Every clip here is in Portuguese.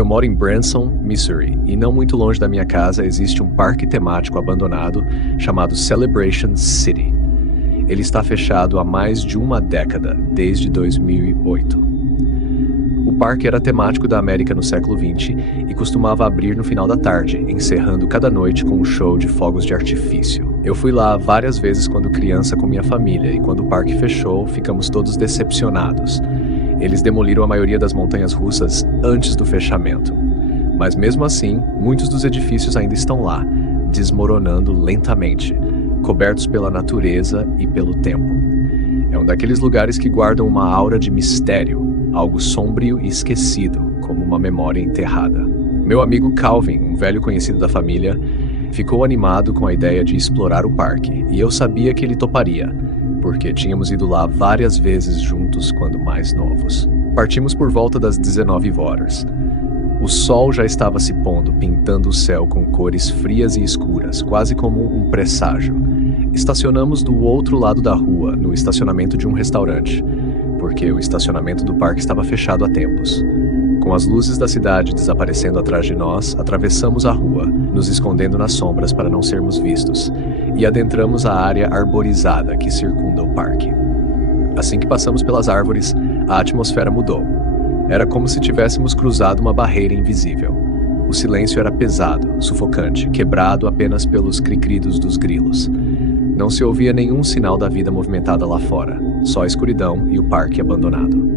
Eu moro em Branson, Missouri, e não muito longe da minha casa existe um parque temático abandonado chamado Celebration City. Ele está fechado há mais de uma década, desde 2008. O parque era temático da América no século XX e costumava abrir no final da tarde, encerrando cada noite com um show de fogos de artifício. Eu fui lá várias vezes quando criança com minha família e quando o parque fechou, ficamos todos decepcionados. Eles demoliram a maioria das montanhas russas antes do fechamento. Mas mesmo assim, muitos dos edifícios ainda estão lá, desmoronando lentamente, cobertos pela natureza e pelo tempo. É um daqueles lugares que guardam uma aura de mistério, algo sombrio e esquecido, como uma memória enterrada. Meu amigo Calvin, um velho conhecido da família, ficou animado com a ideia de explorar o parque, e eu sabia que ele toparia, porque tínhamos ido lá várias vezes juntos quando mais novos. Partimos por volta das 19 horas. O sol já estava se pondo, pintando o céu com cores frias e escuras, quase como um presságio. Estacionamos do outro lado da rua, no estacionamento de um restaurante, porque o estacionamento do parque estava fechado há tempos. Com as luzes da cidade desaparecendo atrás de nós, atravessamos a rua, nos escondendo nas sombras para não sermos vistos, e adentramos a área arborizada que circunda o parque. Assim que passamos pelas árvores, a atmosfera mudou. Era como se tivéssemos cruzado uma barreira invisível. O silêncio era pesado, sufocante, quebrado apenas pelos cricridos dos grilos. Não se ouvia nenhum sinal da vida movimentada lá fora, só a escuridão e o parque abandonado.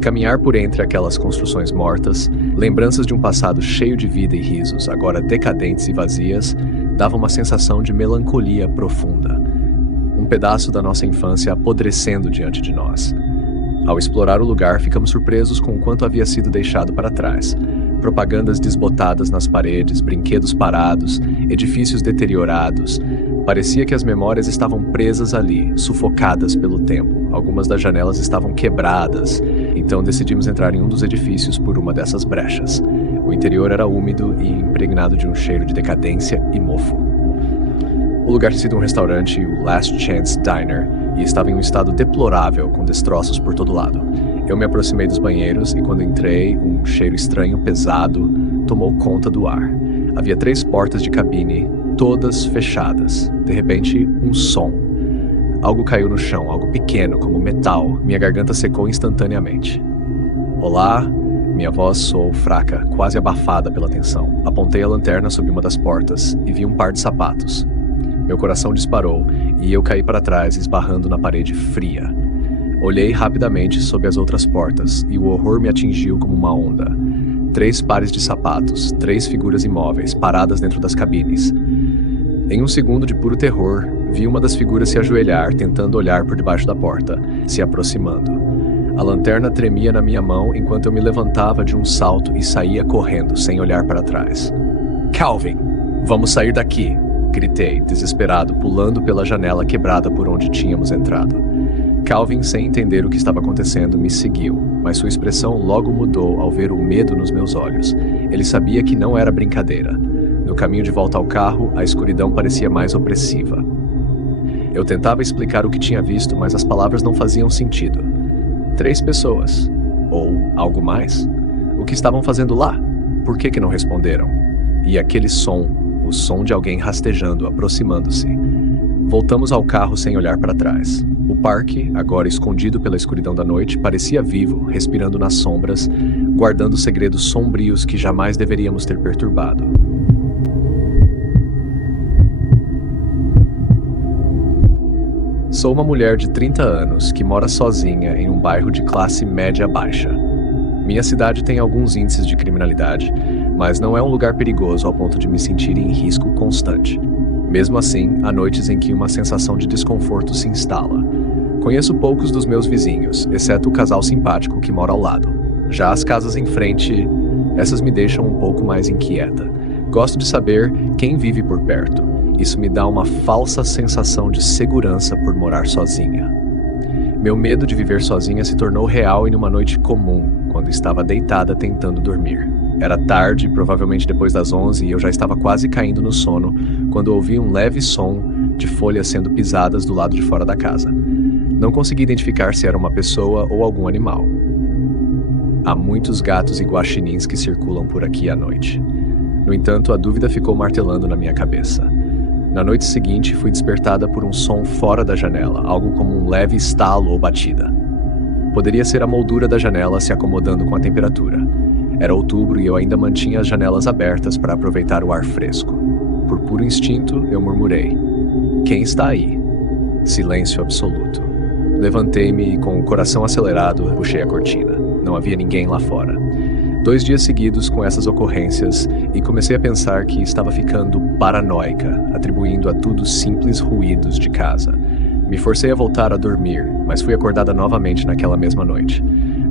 Caminhar por entre aquelas construções mortas, lembranças de um passado cheio de vida e risos, agora decadentes e vazias, dava uma sensação de melancolia profunda. Um pedaço da nossa infância apodrecendo diante de nós. Ao explorar o lugar, ficamos surpresos com o quanto havia sido deixado para trás. Propagandas desbotadas nas paredes, brinquedos parados, edifícios deteriorados. Parecia que as memórias estavam presas ali, sufocadas pelo tempo. Algumas das janelas estavam quebradas, então decidimos entrar em um dos edifícios por uma dessas brechas. O interior era úmido e impregnado de um cheiro de decadência e mofo. O lugar tinha sido um restaurante, o Last Chance Diner, e estava em um estado deplorável, com destroços por todo lado. Eu me aproximei dos banheiros e quando entrei, um cheiro estranho, pesado, tomou conta do ar. Havia 3 portas de cabine, todas fechadas. De repente, um som. Algo caiu no chão, algo pequeno, como metal. Minha garganta secou instantaneamente. Olá, minha voz soou fraca, quase abafada pela tensão. Apontei a lanterna sob uma das portas e vi um par de sapatos. Meu coração disparou e eu caí para trás, esbarrando na parede fria. Olhei rapidamente sob as outras portas e o horror me atingiu como uma onda. 3 pares de sapatos, 3 figuras imóveis, paradas dentro das cabines. Em um segundo de puro terror, vi uma das figuras se ajoelhar, tentando olhar por debaixo da porta, se aproximando. A lanterna tremia na minha mão enquanto eu me levantava de um salto e saía correndo, sem olhar para trás. Calvin, vamos sair daqui! Gritei, desesperado, pulando pela janela quebrada por onde tínhamos entrado. Calvin, sem entender o que estava acontecendo, me seguiu, mas sua expressão logo mudou ao ver o medo nos meus olhos. Ele sabia que não era brincadeira. No caminho de volta ao carro, a escuridão parecia mais opressiva. Eu tentava explicar o que tinha visto, mas as palavras não faziam sentido. 3 pessoas. Ou algo mais? O que estavam fazendo lá? Por que não responderam? E aquele som, o som de alguém rastejando, aproximando-se. Voltamos ao carro sem olhar para trás. O parque, agora escondido pela escuridão da noite, parecia vivo, respirando nas sombras, guardando segredos sombrios que jamais deveríamos ter perturbado. Sou uma mulher de 30 anos que mora sozinha em um bairro de classe média-baixa. Minha cidade tem alguns índices de criminalidade, mas não é um lugar perigoso ao ponto de me sentir em risco constante. Mesmo assim, há noites em que uma sensação de desconforto se instala. Conheço poucos dos meus vizinhos, exceto o casal simpático que mora ao lado. Já as casas em frente, essas me deixam um pouco mais inquieta. Gosto de saber quem vive por perto. Isso me dá uma falsa sensação de segurança por morar sozinha. Meu medo de viver sozinha se tornou real em uma noite comum, quando estava deitada tentando dormir. Era tarde, provavelmente depois das 11, e eu já estava quase caindo no sono, quando ouvi um leve som de folhas sendo pisadas do lado de fora da casa. Não consegui identificar se era uma pessoa ou algum animal. Há muitos gatos e guaxinins que circulam por aqui à noite. No entanto, a dúvida ficou martelando na minha cabeça. Na noite seguinte, fui despertada por um som fora da janela, algo como um leve estalo ou batida. Poderia ser a moldura da janela se acomodando com a temperatura. Era outubro e eu ainda mantinha as janelas abertas para aproveitar o ar fresco. Por puro instinto, eu murmurei: "Quem está aí?" Silêncio absoluto. Levantei-me e, com o coração acelerado, puxei a cortina. Não havia ninguém lá fora. 2 dias seguidos com essas ocorrências e comecei a pensar que estava ficando paranoica, atribuindo a tudo simples ruídos de casa. Me forcei a voltar a dormir, mas fui acordada novamente naquela mesma noite.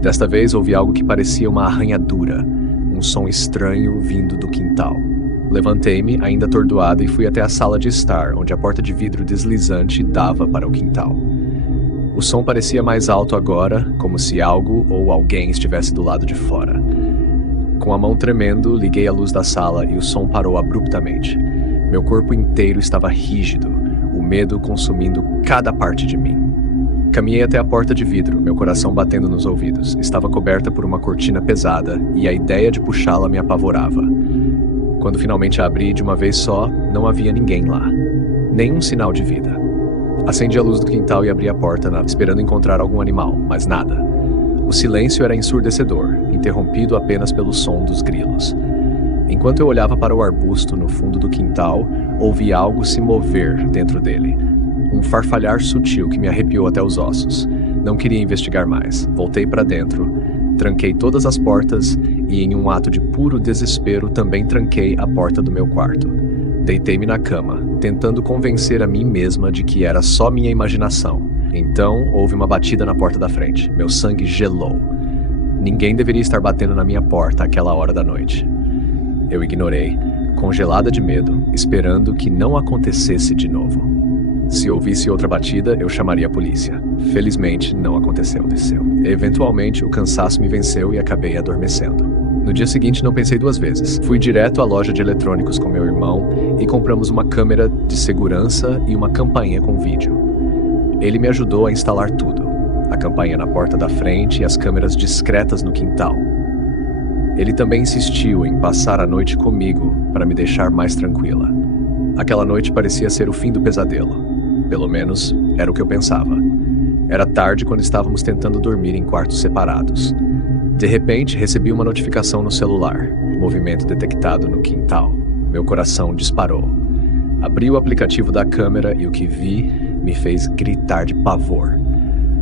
Desta vez ouvi algo que parecia uma arranhadura, um som estranho vindo do quintal. Levantei-me, ainda atordoada, e fui até a sala de estar, onde a porta de vidro deslizante dava para o quintal. O som parecia mais alto agora, como se algo ou alguém estivesse do lado de fora. Com a mão tremendo, liguei a luz da sala e o som parou abruptamente. Meu corpo inteiro estava rígido, o medo consumindo cada parte de mim. Caminhei até a porta de vidro, meu coração batendo nos ouvidos. Estava coberta por uma cortina pesada e a ideia de puxá-la me apavorava. Quando finalmente a abri de uma vez só, não havia ninguém lá. Nenhum sinal de vida. Acendi a luz do quintal e abri a porta, esperando encontrar algum animal, mas nada. O silêncio era ensurdecedor, interrompido apenas pelo som dos grilos. Enquanto eu olhava para o arbusto no fundo do quintal, ouvi algo se mover dentro dele. Um farfalhar sutil que me arrepiou até os ossos. Não queria investigar mais. Voltei para dentro, tranquei todas as portas e, em um ato de puro desespero, também tranquei a porta do meu quarto. Deitei-me na cama, tentando convencer a mim mesma de que era só minha imaginação. Então, houve uma batida na porta da frente. Meu sangue gelou. Ninguém deveria estar batendo na minha porta àquela hora da noite. Eu ignorei, congelada de medo, esperando que não acontecesse de novo. Se ouvisse outra batida, eu chamaria a polícia. Felizmente, não aconteceu. Eventualmente, o cansaço me venceu e acabei adormecendo. No dia seguinte, não pensei 2 vezes. Fui direto à loja de eletrônicos com meu irmão e compramos uma câmera de segurança e uma campainha com vídeo. Ele me ajudou a instalar tudo. A campainha na porta da frente e as câmeras discretas no quintal. Ele também insistiu em passar a noite comigo para me deixar mais tranquila. Aquela noite parecia ser o fim do pesadelo. Pelo menos, era o que eu pensava. Era tarde quando estávamos tentando dormir em quartos separados. De repente, recebi uma notificação no celular. Movimento detectado no quintal. Meu coração disparou. Abri o aplicativo da câmera e o que vi me fez gritar de pavor.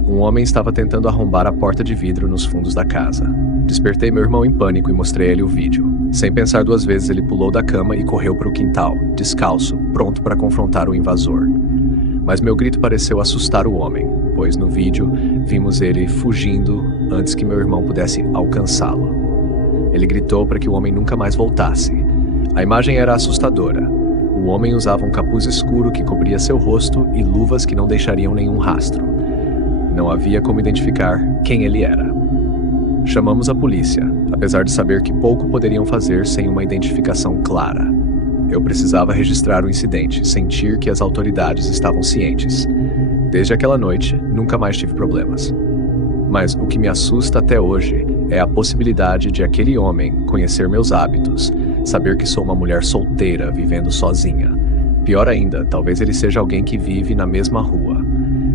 Um homem estava tentando arrombar a porta de vidro nos fundos da casa. Despertei meu irmão em pânico e mostrei a ele o vídeo. Sem pensar 2 vezes, ele pulou da cama e correu para o quintal, descalço, pronto para confrontar o invasor. Mas meu grito pareceu assustar o homem, pois no vídeo vimos ele fugindo antes que meu irmão pudesse alcançá-lo. Ele gritou para que o homem nunca mais voltasse. A imagem era assustadora. O homem usava um capuz escuro que cobria seu rosto e luvas que não deixariam nenhum rastro. Não havia como identificar quem ele era. Chamamos a polícia, apesar de saber que pouco poderiam fazer sem uma identificação clara. Eu precisava registrar o incidente, sentir que as autoridades estavam cientes. Desde aquela noite, nunca mais tive problemas. Mas o que me assusta até hoje é a possibilidade de aquele homem conhecer meus hábitos, saber que sou uma mulher solteira vivendo sozinha. Pior ainda, talvez ele seja alguém que vive na mesma rua.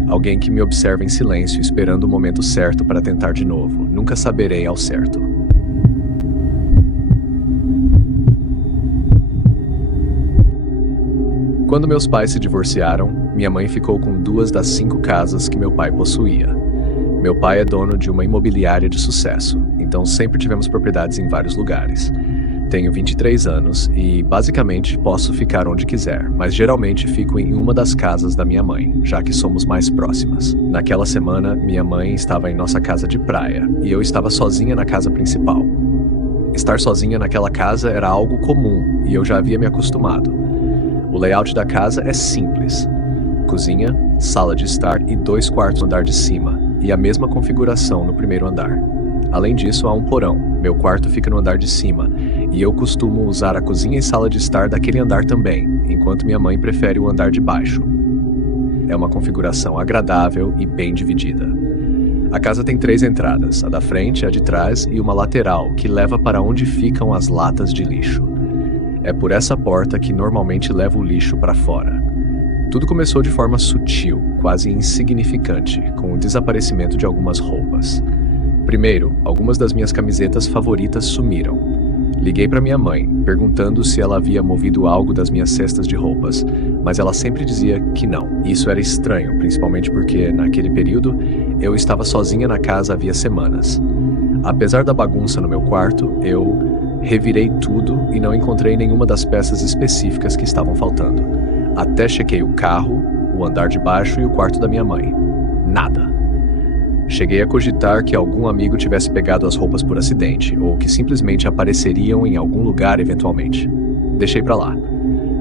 Alguém que me observa em silêncio, esperando o momento certo para tentar de novo. Nunca saberei ao certo. Quando meus pais se divorciaram, minha mãe ficou com 2 das 5 casas que meu pai possuía. Meu pai é dono de uma imobiliária de sucesso, então sempre tivemos propriedades em vários lugares. Tenho 23 anos e, basicamente, posso ficar onde quiser, mas geralmente fico em uma das casas da minha mãe, já que somos mais próximas. Naquela semana, minha mãe estava em nossa casa de praia e eu estava sozinha na casa principal. Estar sozinha naquela casa era algo comum e eu já havia me acostumado. O layout da casa é simples. Cozinha, sala de estar e 2 quartos no andar de cima, e a mesma configuração no primeiro andar. Além disso, há um porão. Meu quarto fica no andar de cima, e eu costumo usar a cozinha e sala de estar daquele andar também, enquanto minha mãe prefere o andar de baixo. É uma configuração agradável e bem dividida. A casa tem 3 entradas, a da frente, a de trás e uma lateral que leva para onde ficam as latas de lixo. É por essa porta que normalmente levo o lixo para fora. Tudo começou de forma sutil, quase insignificante, com o desaparecimento de algumas roupas. Primeiro, algumas das minhas camisetas favoritas sumiram. Liguei para minha mãe, perguntando se ela havia movido algo das minhas cestas de roupas, mas ela sempre dizia que não. Isso era estranho, principalmente porque, naquele período, eu estava sozinha na casa havia semanas. Apesar da bagunça no meu quarto, eu revirei tudo e não encontrei nenhuma das peças específicas que estavam faltando. Até chequei o carro, o andar de baixo e o quarto da minha mãe. Nada. Cheguei a cogitar que algum amigo tivesse pegado as roupas por acidente, ou que simplesmente apareceriam em algum lugar eventualmente. Deixei pra lá.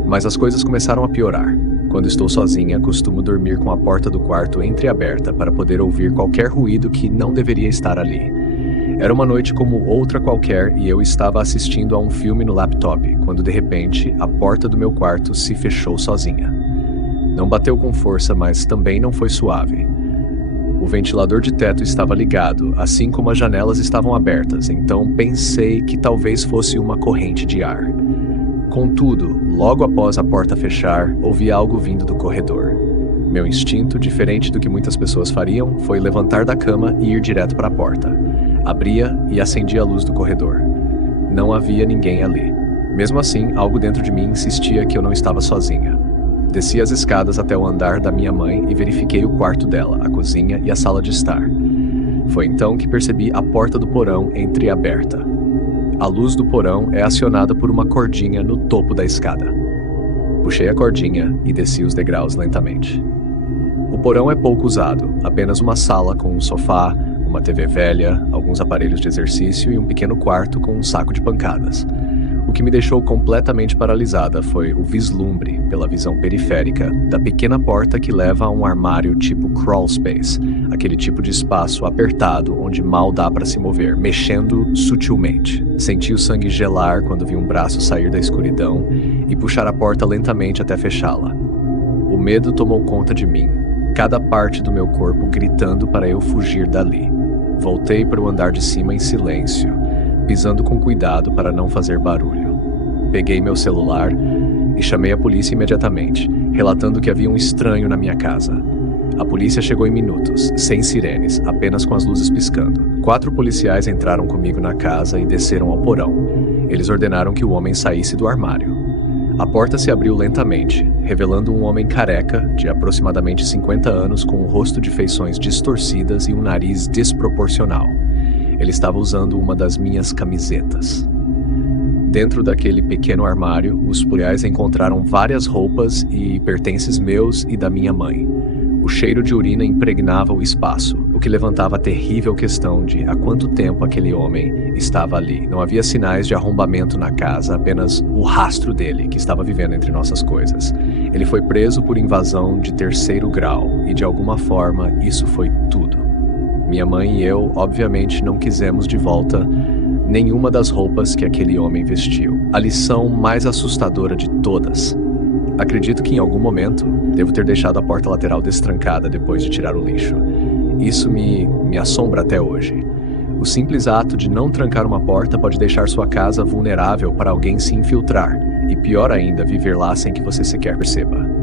Mas as coisas começaram a piorar. Quando estou sozinha, costumo dormir com a porta do quarto entreaberta para poder ouvir qualquer ruído que não deveria estar ali. Era uma noite como outra qualquer e eu estava assistindo a um filme no laptop, quando de repente a porta do meu quarto se fechou sozinha. Não bateu com força, mas também não foi suave. O ventilador de teto estava ligado, assim como as janelas estavam abertas, então pensei que talvez fosse uma corrente de ar. Contudo, logo após a porta fechar, ouvi algo vindo do corredor. Meu instinto, diferente do que muitas pessoas fariam, foi levantar da cama e ir direto para a porta. Abria e acendia a luz do corredor. Não havia ninguém ali. Mesmo assim, algo dentro de mim insistia que eu não estava sozinha. Desci as escadas até o andar da minha mãe e verifiquei o quarto dela, a cozinha e a sala de estar. Foi então que percebi a porta do porão entreaberta. A luz do porão é acionada por uma cordinha no topo da escada. Puxei a cordinha e desci os degraus lentamente. O porão é pouco usado, apenas uma sala com um sofá, uma TV velha, alguns aparelhos de exercício e um pequeno quarto com um saco de pancadas. O que me deixou completamente paralisada foi o vislumbre, pela visão periférica, da pequena porta que leva a um armário tipo crawl space, aquele tipo de espaço apertado onde mal dá para se mover, mexendo sutilmente. Senti o sangue gelar quando vi um braço sair da escuridão e puxar a porta lentamente até fechá-la. O medo tomou conta de mim, cada parte do meu corpo gritando para eu fugir dali. Voltei para o andar de cima em silêncio, pisando com cuidado para não fazer barulho. Peguei meu celular e chamei a polícia imediatamente, relatando que havia um estranho na minha casa. A polícia chegou em minutos, sem sirenes, apenas com as luzes piscando. 4 policiais entraram comigo na casa e desceram ao porão. Eles ordenaram que o homem saísse do armário. A porta se abriu lentamente, revelando um homem careca, de aproximadamente 50 anos, com um rosto de feições distorcidas e um nariz desproporcional. Ele estava usando uma das minhas camisetas. Dentro daquele pequeno armário, os policiais encontraram várias roupas e pertences meus e da minha mãe. O cheiro de urina impregnava o espaço, o que levantava a terrível questão de há quanto tempo aquele homem estava ali. Não havia sinais de arrombamento na casa, apenas o rastro dele, que estava vivendo entre nossas coisas. Ele foi preso por invasão de 3º grau, e de alguma forma isso foi tudo. Minha mãe e eu, obviamente, não quisemos de volta nenhuma das roupas que aquele homem vestiu. A lição mais assustadora de todas. Acredito que em algum momento devo ter deixado a porta lateral destrancada depois de tirar o lixo. Isso me assombra até hoje. O simples ato de não trancar uma porta pode deixar sua casa vulnerável para alguém se infiltrar, e pior ainda, viver lá sem que você sequer perceba.